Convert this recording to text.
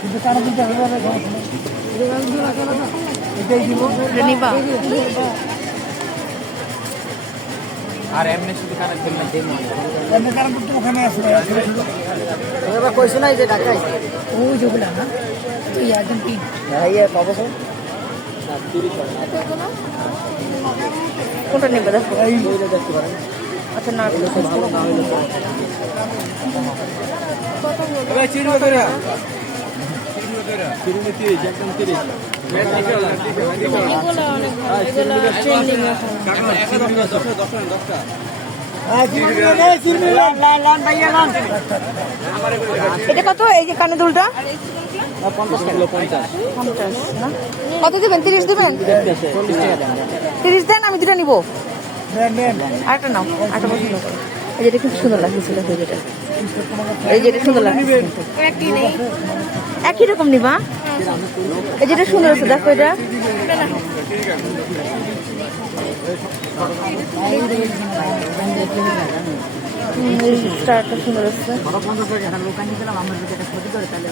কিন্তু কারো কিন্তু এটাই দিব নিবা আর এমনি শুধু কানে ফেললে দেবো এমনি কারণ তো ওখানে আছে এবার কইছো না যে ঢাকায় ওই যেগুলা না তুই একদম পিন ইয়ে পাবো তো কোনটা নেবে দেখো এই বইটা দেখতে পারেন আচ্ছা না তো ভালো না হইলো তো এবার চিড়ি করে এটা কত এই যে কানে দুলটা 50 না কত দিবেন 30 দিবেন 30 দেন আমি দুটো নিবো আরেকটা নাও আরেকটা পছন্দ করো এই যেটা খুব সুন্দর লাগতেছিল যেটা এই যেটা সুন্দর লাগছে একই রকম নিবা এই যেটা সুন্দর আছে দেখো এটা স্টারটা সুন্দর আছে লোকাল নিলাম আমরা যদি এটা ক্ষতি করে তাহলে